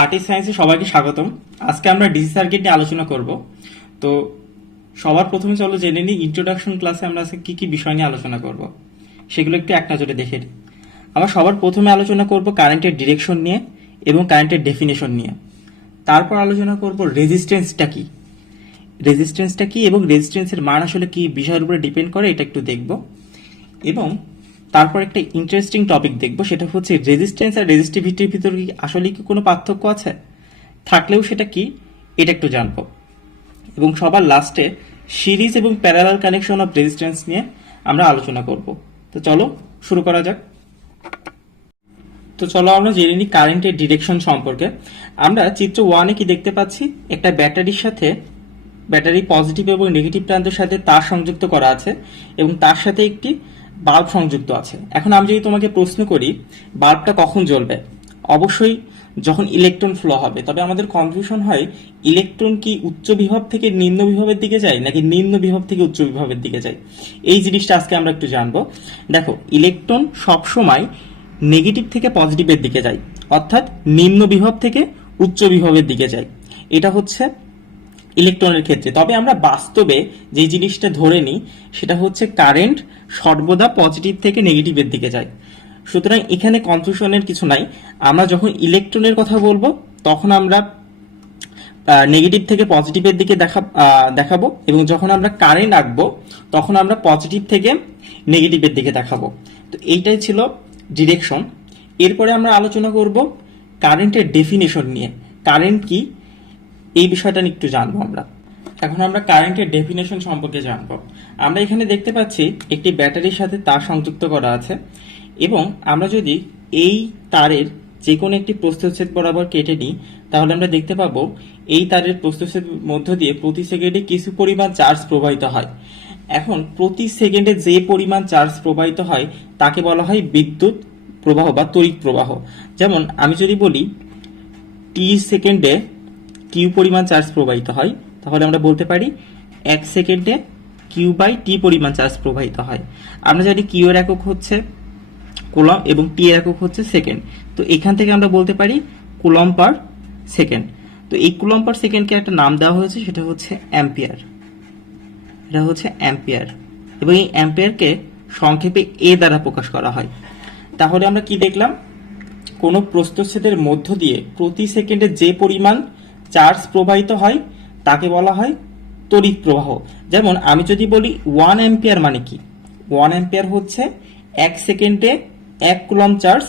Artist সায়েন্সে সবাইকে স্বাগতম। আজকে আমরা ডিসি সার্কিট নিয়ে আলোচনা করব। তো সবার প্রথমে চলো জেনে নিই ইন্ট্রোডাকশন ক্লাসে আমরা আজকে কি কি বিষয় নিয়ে আলোচনা করব, সেগুলো একটু এক নজরে দেখে নিই। আমরা সবার প্রথমে আলোচনা করব কারেন্টের ডিরেকশন নিয়ে এবং কারেন্টের ডেফিনেশন নিয়ে। তারপর আলোচনা করব রেজিস্ট্যান্সটা কি, এবং রেজিস্ট্যান্সের মান আসলে কি বিষয়ের উপরে ডিপেন্ড করে এটা একটু দেখব। এবং তারপর একটা ইন্টারেস্টিং টপিক দেখব, সেটা হচ্ছে রেজিস্ট্যান্স আর রেজিস্টিভিটির ভিতরে কি আসলে কি কোনো পার্থক্য আছে, থাকলেও সেটা কি এটা একটু জানবো। এবং সবার লাস্টে সিরিজ এবং প্যারালাল কানেকশন অফ রেজিস্ট্যান্স নিয়ে আমরা আলোচনা করব। তো চলো শুরু করা যাক। তো চলো আমরা জেনে নিই কারেন্টের ডিরেকশন সম্পর্কে। আমরা চিত্র 1-এ কি দেখতে পাচ্ছি, একটা ব্যাটারির সাথে ব্যাটারি পজিটিভ এবং নেগেটিভ প্রান্তের সাথে তার সংযুক্ত করা আছে এবং তার সাথে একটি বাল্ব সংযুক্ত আছে। এখন আমি যদি তোমাকে প্রশ্ন করি বাল্বটা কখন জ্বলবে, অবশ্যই যখন ইলেকট্রন ফ্লো হবে। তবে আমাদের কনফিউশন হয় ইলেকট্রন কি উচ্চ বিভব থেকে নিম্ন বিভবের দিকে যায় নাকি নিম্ন বিভব থেকে উচ্চ বিভবের দিকে যায়, এই জিনিসটা আজকে আমরা একটু জানবো। দেখো, ইলেকট্রন সবসময় নেগেটিভ থেকে পজিটিভের দিকে যায়, অর্থাৎ নিম্ন বিভব থেকে উচ্চ বিভবের দিকে যায়। এটা হচ্ছে ইলেকট্রনের ক্ষেত্রে। তবে আমরা বাস্তবে যে জিনিসটা ধরে নিই সেটা হচ্ছে কারেন্ট সর্বদা পজিটিভ থেকে নেগেটিভের দিকে যায়। সুতরাং এখানে কনফিউশনের কিছু নাই। আমরা যখন ইলেকট্রনের কথা বলবো তখন আমরা নেগেটিভ থেকে পজিটিভের দিকে দেখাবো, এবং যখন আমরা কারেন্ট আঁকবো তখন আমরা পজিটিভ থেকে নেগেটিভের দিকে দেখাবো। তো এইটাই ছিল ডিরেকশন। এরপরে আমরা আলোচনা করব কারেন্টের ডেফিনেশন নিয়ে। কারেন্ট কি এই বিষয়টা নিয়ে একটু জানবো আমরা। এখন আমরা কারেন্টের ডেফিনেশন সম্পর্কে জানবো। আমরা এখানে দেখতে পাচ্ছি একটি ব্যাটারির সাথে তার সংযুক্ত করা আছে, এবং আমরা যদি এই তারের যে কোনো একটি প্রস্থচ্ছেদ বরাবর কেটে নিই তাহলে আমরা দেখতে পাবো এই তারের প্রস্থচ্ছেদ মধ্য দিয়ে প্রতি সেকেন্ডে কিছু পরিমাণ চার্জ প্রবাহিত হয়। এখন প্রতি সেকেন্ডে যে পরিমাণ চার্জ প্রবাহিত হয় তাকে বলা হয় বিদ্যুৎ প্রবাহ বা তড়িৎ প্রবাহ। যেমন আমি যদি বলি টি সেকেন্ডে কিউ পরিমাণ চার্জ প্রবাহিত হয়, তাহলে আমরা বলতে পারি 1 সেকেন্ডে কিউ বাই টি পরিমাণ চার্জ প্রবাহিত হয়। আমরা জানি কিউ এর একক হচ্ছে কুলম্ব এবং টি এর একক হচ্ছে সেকেন্ড। তো এখান থেকে আমরা বলতে পারি কুলম্ব পার সেকেন্ড। তো এই কুলম্ব পার সেকেন্ডকে একটা নাম দেওয়া হয়েছে, সেটা হচ্ছে অ্যাম্পিয়ার। এটা হচ্ছে অ্যাম্পিয়ার, এবং এই অ্যাম্পিয়ারকে সংক্ষেপে এ দ্বারা প্রকাশ করা হয়। তাহলে আমরা কি দেখলাম, কোনো প্রস্থচ্ছেদের মধ্য দিয়ে প্রতি সেকেন্ডে যে পরিমাণ চার্জ প্রবাহিত হয় তাকে বলা হয় তড়িৎ প্রবাহ। যেমন আমি যদি বলি 1 অ্যাম্পিয়ার মানে কি, 1 অ্যাম্পিয়ার হচ্ছে 1 সেকেন্ডে 1 কুলম্ব চার্জ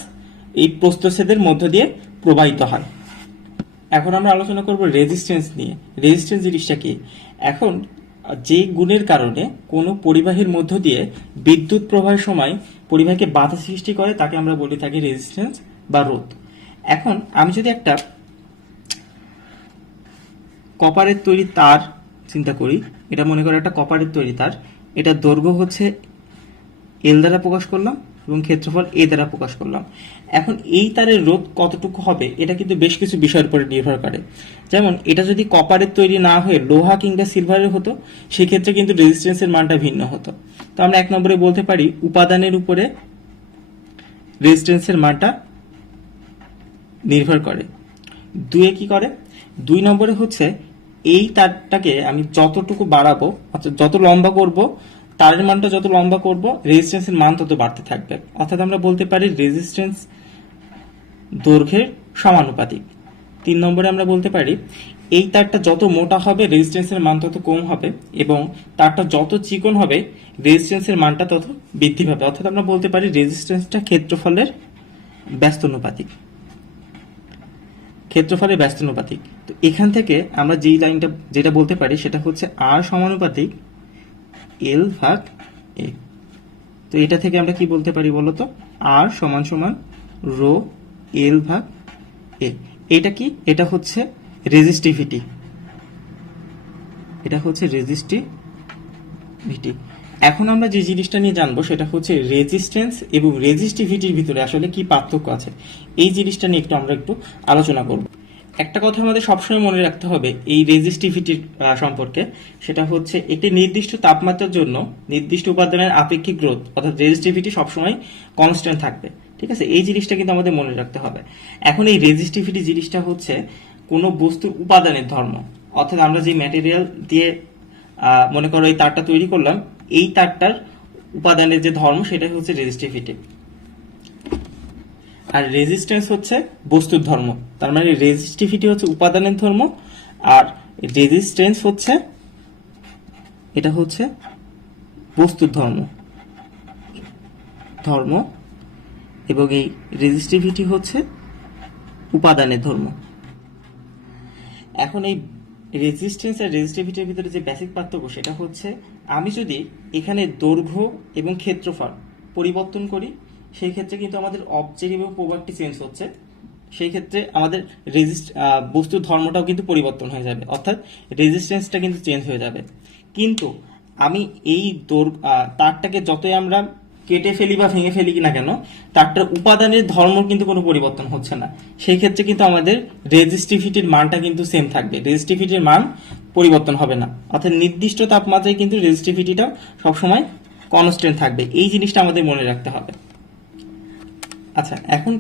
এই প্রস্থচ্ছেদের মধ্য দিয়ে প্রবাহিত হয়। এখন আমরা আলোচনা করব রেজিস্ট্যান্স নিয়ে। রেজিস্ট্যান্স জিনিসটা কি? এখন যে গুণের কারণে কোনো পরিবাহীর মধ্য দিয়ে বিদ্যুৎ প্রবাহের সময় পরিবাহীকে বাধা সৃষ্টি করে তাকে আমরা বলে থাকি রেজিস্ট্যান্স বা রোধ। এখন আমি যদি একটা কপারের তৈরি তার চিন্তা করি, এটা মনে করো একটা কপারের তৈরি তার, এটা দৈর্ঘ্য হচ্ছে এল দ্বারা প্রকাশ করলাম এবং ক্ষেত্রফল এ দ্বারা প্রকাশ করলাম। এখন এই তারের রোধ কতটুকু হবে এটা কিন্তু বেশ কিছু বিষয়ের উপরে নির্ভর করে। যেমন এটা যদি কপারের তৈরি না হয়ে লোহা কিংবা সিলভারের হতো সেক্ষেত্রে কিন্তু রেজিস্ট্যান্সের মানটা ভিন্ন হতো। তো আমরা 1 নম্বরে বলতে পারি উপাদানের উপরে রেজিস্ট্যান্সের মানটা নির্ভর করে। 2 কি করে, 2 নম্বরে হচ্ছে এই তারটাকে আমি যতটুকু বাড়াবো অর্থাৎ যত লম্বা করব, তারের মানটা যত লম্বা করব রেজিস্ট্যান্সের মান তত বাড়তে থাকবে। অর্থাৎ আমরা বলতে পারি রেজিস্ট্যান্স দৈর্ঘ্যের সমানুপাতিক। 3 নম্বরে আমরা বলতে পারি এই তারটা যত মোটা হবে রেজিস্ট্যান্সের মান তত কম হবে, এবং তারটা যত চিকন হবে রেজিস্ট্যান্সের মানটা তত বৃদ্ধি পাবে। অর্থাৎ আমরা বলতে পারি রেজিস্ট্যান্সটা ক্ষেত্রফলের ব্যস্তানুপাতিক। তো এখান থেকে আমরা যেই লাইনটা যেটা বলতে পারি সেটা হচ্ছে আর সমানুপাতিক এল ভাগ এ। তো এটা থেকে আমরা কি বলতে পারি বলতো, আর সমান সমান রো এল ভাগ এ। এটা কি, এটা হচ্ছে রেজিস্টিভিটি। এখন আমরা যে জিনিসটা নিয়ে জানবো সেটা হচ্ছে রেজিস্ট্যান্স এবং রেজিস্টিভিটির ভিতরে আসলে কি পার্থক্য আছে, এই জিনিসটা নিয়ে আমরা একটু আলোচনা করব। একটা কথা আমাদের সবসময় মনে রাখতে হবে এই রেজিস্টিভিটির সম্পর্কে, সেটা হচ্ছে একটি নির্দিষ্ট তাপমাত্রার জন্য নির্দিষ্ট উপাদানের আপেক্ষিক রোধ অর্থাৎ রেজিস্টিভিটি সবসময় কনস্ট্যান্ট থাকবে। ঠিক আছে, এই জিনিসটা কিন্তু আমাদের মনে রাখতে হবে। এখন এই রেজিস্টিভিটি জিনিসটা হচ্ছে কোনো বস্তুর উপাদানের ধর্ম, অর্থাৎ আমরা যে ম্যাটেরিয়াল দিয়ে মনে করো এই তারটা তৈরি করলাম, এই তারটার উপাদানের যে ধর্ম সেটাই হচ্ছে রেজিস্টিভিটি। আর রেজিস্ট্যান্স হচ্ছে বস্তুর ধর্ম। তার মানে রেজিস্টিভিটি হচ্ছে উপাদানের ধর্ম, আর রেজিস্ট্যান্স হচ্ছে এটা হচ্ছে বস্তুর ধর্ম ধর্ম এবং এই রেজিস্টিভিটি হচ্ছে উপাদানের ধর্ম। এখন এই রেজিস্ট্যান্স আর রেজিস্টিভিটির ভিতরে যে বেসিক পার্থক্য সেটা হচ্ছে, আমি যদি এখানে দৈর্ঘ্য এবং ক্ষেত্রফল পরিবর্তন করি সেই ক্ষেত্রে কিন্তু আমাদের অবজেক্ট এবং প্রপার্টি চেঞ্জ হচ্ছে, সেই ক্ষেত্রে আমাদের বস্তুর ধর্মটাও কিন্তু পরিবর্তন হয়ে যাবে, অর্থাৎ রেজিস্ট্যান্সটা কিন্তু চেঞ্জ হয়ে যাবে। কিন্তু আমি এই তারটাকে যতই আমরা কেটে ফেলি বা ভেঙে ফেলি না কেন, তারটার উপাদানের ধর্ম কিন্তু কোনো পরিবর্তন হচ্ছে না, সেই ক্ষেত্রে কিন্তু আমাদের রেজিস্টিভিটির মানটা কিন্তু সেম থাকবে, রেজিস্টিভিটির মান পরিবর্তন হবে না, অর্থাৎ নির্দিষ্ট তাপমাত্রায় কিন্তু রেজিস্টিভিটিটা সবসময় কনস্ট্যান্ট থাকবে। এই জিনিসটা আমাদের মনে রাখতে হবে। আচ্ছা, এখন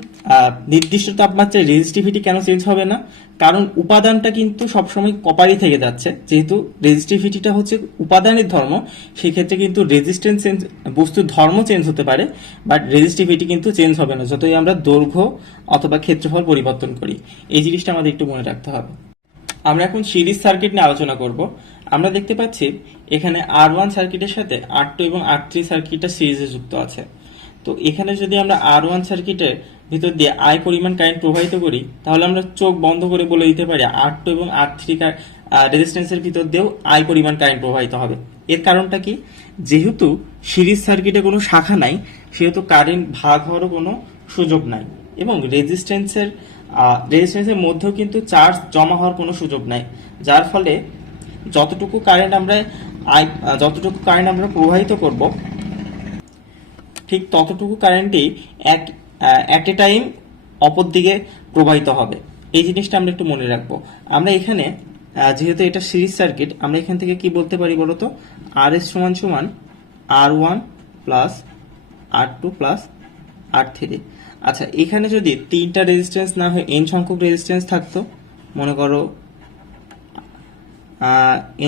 নির্দিষ্ট তাপমাত্রায় রেজিস্টিভিটি কেন চেঞ্জ হবে না? কারণ উপাদানটা কিন্তু সবসময় কপারই থেকে যাচ্ছে, যেহেতু রেজিস্টিভিটিটা হচ্ছে উপাদানের ধর্ম, সেই ক্ষেত্রে কিন্তু রেজিস্ট্যান্স চেঞ্জ, বস্তুর ধর্ম চেঞ্জ হতে পারে, বাট রেজিস্টিভিটি কিন্তু চেঞ্জ হবে না যতই আমরা দৈর্ঘ্য অথবা ক্ষেত্রফল পরিবর্তন করি। এই জিনিসটা আমাদের একটু মনে রাখতে হবে। আমরা এখন সিরিজ সার্কিট নিয়ে আলোচনা করব। আমরা দেখতে পাচ্ছি এখানে R1 সার্কিটের সাথে R2 এবং R3 সার্কিটটা সিরিজে যুক্ত আছে। তো এখানে যদি আমরা R1 সার্কিটের ভিতর দিয়ে I পরিমাণ কারেন্ট প্রবাহিত করি, তাহলে আমরা চোখ বন্ধ করে বলে দিতে পারি R2 এবং R3 রেজিস্ট্যান্সের ভিতর দিয়েও I পরিমাণ কারেন্ট প্রবাহিত হবে। এর কারণটা কি? যেহেতু সিরিজ সার্কিটে কোনো শাখা নাই, সেহেতু কারেন্ট ভাগ হওয়ারও কোনো সুযোগ নাই, এবং রেজিস্ট্যান্সের মধ্যেও কিন্তু চার্জ জমা হওয়ার কোনো সুযোগ নাই, যার ফলে যতটুকু কারেন্ট আমরা প্রবাহিত করব, ঠিক ততটুকু কারেন্টই অ্যাট এ টাইম অপর দিকে প্রবাহিত হবে। এই জিনিসটা আমরা একটু মনে রাখবো। আমরা এখানে যেহেতু এটা সিরিজ সার্কিট, আমরা এখান থেকে কি বলতে পারি বলতো? RS সমান সমান R1 plus R2 plus R3। আচ্ছা, এখানে যদি তিনটা রেজিস্ট্যান্স না হয় n সংখ্যক রেজিস্ট্যান্স থাকতো, মনে করো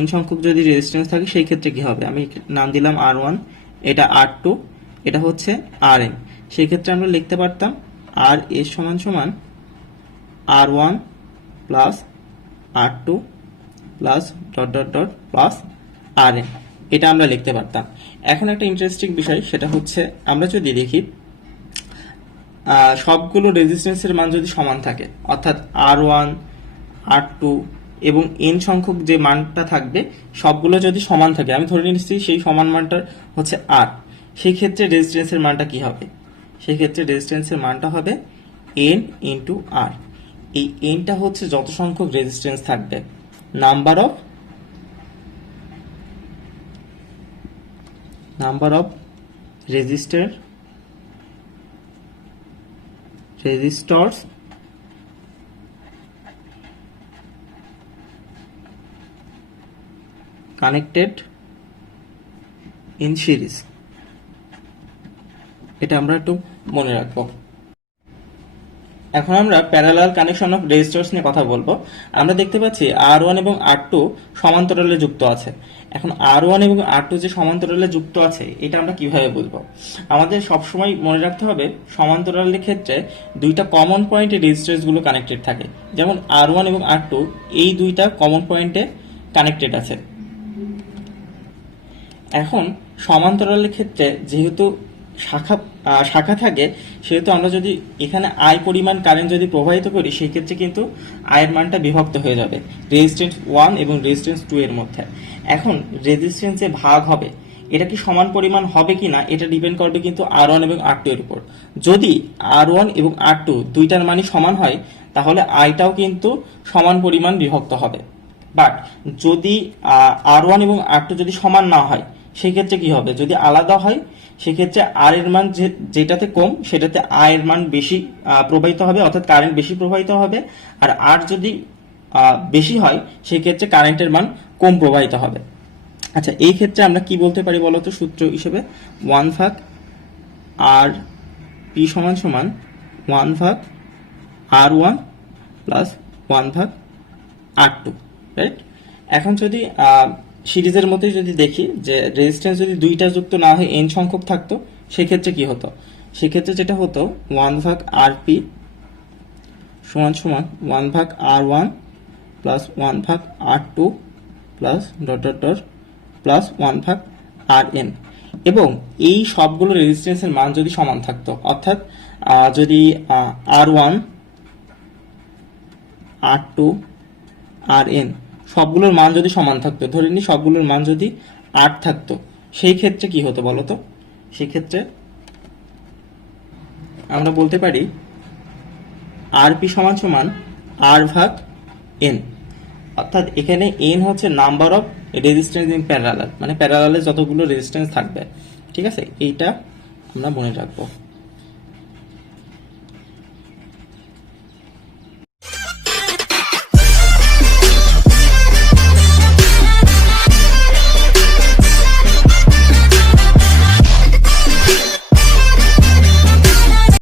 n সংখ্যক যদি রেজিস্ট্যান্স থাকে, সেই ক্ষেত্রে কি হবে? আমি নাম দিলাম R1, এটা R2, এটা হচ্ছে Rn। সেই ক্ষেত্রে আমরা লিখতে পারতাম RS সমান সমান R1 plus R2 plus dot dot dot plus Rn, এটা আমরা লিখতে পারতাম। এখন একটা ইন্টারেস্টিং বিষয়, সেটা হচ্ছে আমরা যদি দেখি সবগুলো রেজিস্ট্যান্সের মান যদি সমান থাকে, অর্থাৎ R1, R2 এবং n সংখ্যক যে মানটা থাকবে সবগুলো যদি সমান থাকে, আমি ধরে নিচ্ছি সেই সমান মানটা হচ্ছে R, সেই ক্ষেত্রে রেজিস্ট্যান্সের মানটা কি হবে? সেই ক্ষেত্রে রেজিস্ট্যান্সের মানটা হবে n ইন্টু R। এই nটা হচ্ছে যত সংখ্যক রেজিস্ট্যান্স থাকবে, number of রেজিস্টরস connected in series. এটা আমরা একটু মনে রাখবো। এখন আমরা প্যারালাল কানেকশন অফ রেজিস্টরস নিয়ে কথা বলবো। আমরা দেখতে পাচ্ছি R1 এবং R2 সমান্তরালে যুক্ত আছে। এখন R1 এবং R2 যে সমান্তরালে যুক্ত আছে, এটা আমরা কিভাবে বলবো? আমাদের সবসময় মনে রাখতে হবে সমান্তরালের ক্ষেত্রে দুইটা কমন পয়েন্টে রেজিস্ট্যান্স গুলো কানেক্টেড থাকে। যেমন R1 এবং R2 এই দুইটা কমন পয়েন্টে কানেক্টেড আছে। এখন সমান্তরালের ক্ষেত্রে যেহেতু শাখা থাকে, সেহেতু আমরা যদি এখানে I পরিমাণ কারেন্ট যদি প্রবাহিত করি, সেই ক্ষেত্রে কিন্তু I এর মানটা বিভক্ত হয়ে যাবে রেজিস্ট্যান্স 1 এবং রেজিস্ট্যান্স 2 এর মধ্যে। এখন রেজিস্ট্যান্সে ভাগ হবে, এটা কি সমান পরিমাণ হবে কিনা, এটা ডিপেন্ড করবে কিন্তু R1 এবং R2 এর উপর। যদি R1 এবং R2 দুইটার মানই সমান হয়, তাহলে আইটাও কিন্তু সমান পরিমাণ বিভক্ত হবে। বাট যদি R1 এবং R2 যদি সমান না হয়, সেই ক্ষেত্রে কি হবে? যদি আলাদা হয়, সেক্ষেত্রে আর এর মান যেটাতে কম, সেটাতে আই এর মান বেশি প্রবাহিত হবে, অর্থাৎ কারেন্ট বেশি প্রবাহিত হবে। আর আর যদি বেশি হয়, সেই ক্ষেত্রে কারেন্টের মান কম প্রবাহিত হবে। আচ্ছা, এই ক্ষেত্রে আমরা কি বলতে পারি বলতো সূত্র হিসেবে? 1/R P পি সমান সমান 1/R1 প্লাস 1/R2, রাইট? এখন যদি সিরিজের মতোই যদি দেখি যে রেজিস্ট্যান্স যদি দুইটা যুক্ত না হয়ে n সংখ্যক থাকতো, সেক্ষেত্রে কি হতো? সেক্ষেত্রে যেটা হতো 1/RP সমান সমান 1/R1 plus 1/R2 plus dot dot dot plus 1/Rn, এবং এই সবগুলো রেজিস্ট্যান্সের মান যদি সমান থাকতো, অর্থাৎ যদি R1 R2 Rn সবগুলোর মান যদি সমান থাকতো, ধরে নিই সবগুলোর মান যদি 8 থাকতো, সেই ক্ষেত্রে কি হতো বলতো? সেই ক্ষেত্রে আমরা বলতে পারি Rp সমান সমান R/n, অর্থাৎ এখানে n হচ্ছে number of resistance in parallel, মানে প্যারালালে যতগুলো রেজিস্ট্যান্স থাকবে। ঠিক আছে, এইটা আমরা মনে রাখবো।